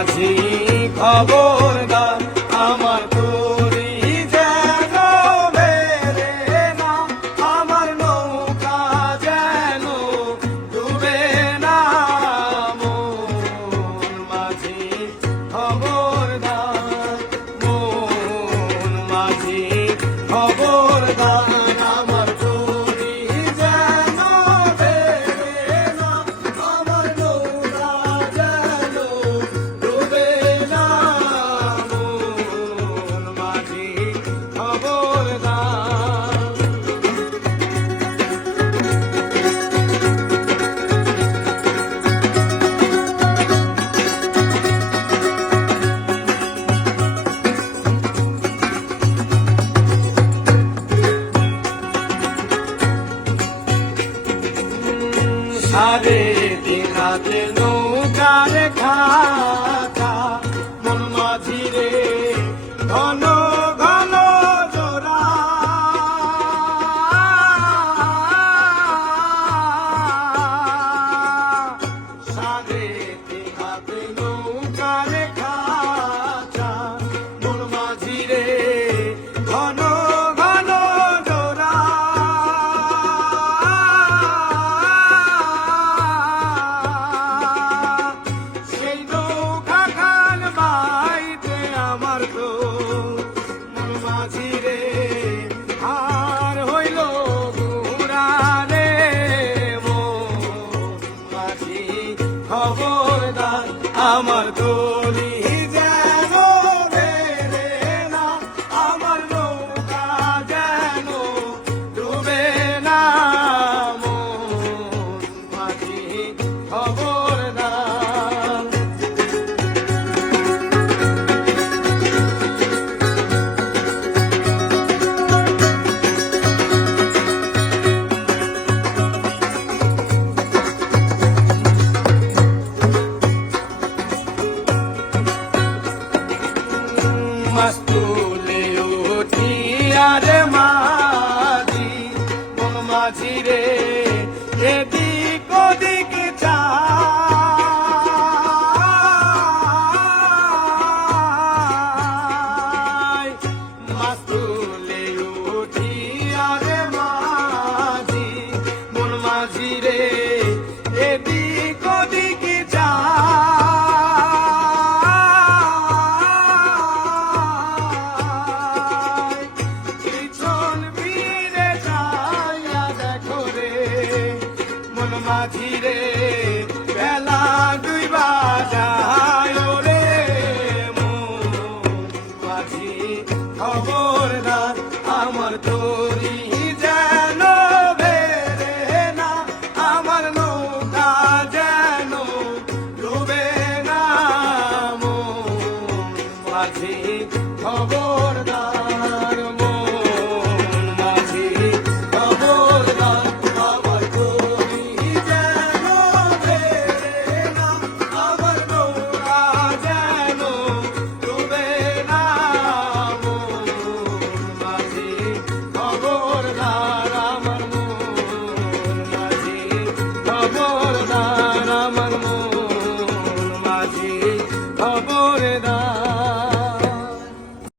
মাঝি খবরদার আমার তরি যেন বেরে না, আমার নৌকা যেন ডুবে না। মন মাঝি খবরদার, মন মাঝি খবরদার আমার তরি যেন বেরে না, আমার নৌকা যেন ডুবে না। মন মাঝি খবরদার। সারে দিন রাতে নৌকার খাতা, মন মাঝি রে ঘন ঘন জোড়া। সারে দিন রাতে নৌকার খাতা, মন মাঝি রে ঘন ঘন জোড়া। সেই নৌকা খান বাইতে আমার তো মন মাঝি রে আর হইল গুড়া রে। মন মাঝি খবরদার আমার তরি যেন বেরে না, আমার নৌকা যেন ডুবে না। মন মাঝি খবরদার। মাস্তুলে উঠি আরে মাঝি, মন মাঝি রে এদিক ওদিক চাই। মাস্তুলে উঠি আরে মাঝি, মন মাঝি রে এদিক ওদিক চাই। পিছন ফিরে যাইয়া দেখো রে মন মাঝি রে